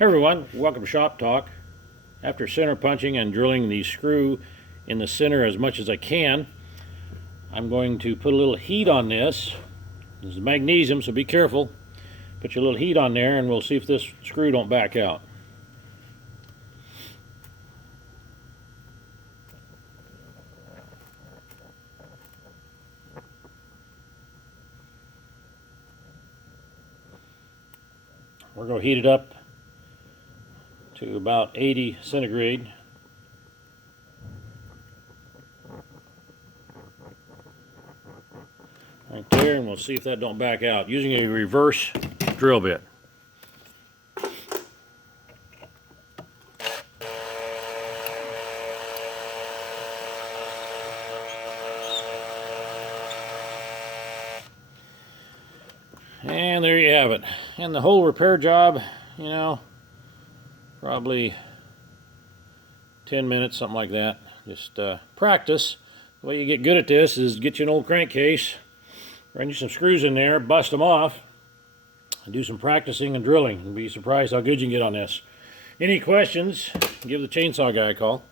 Hey everyone, welcome to Shop Talk. After center punching and drilling the screw in the center as much as I can, I'm going to put a little heat on this. This is magnesium, so be careful. Put your little heat on there and we'll see if this screw don't back out. We're going to heat it up to about 80 centigrade. Right there, and we'll see if that don't back out using a reverse drill bit. And there you have it. And the whole repair job, probably 10 minutes, something like that. Just practice. The way you get good at this is get you an old crankcase, run you some screws in there, bust them off, and do some practicing and drilling. You'll be surprised how good you can get on this. Any questions, give the chainsaw guy a call.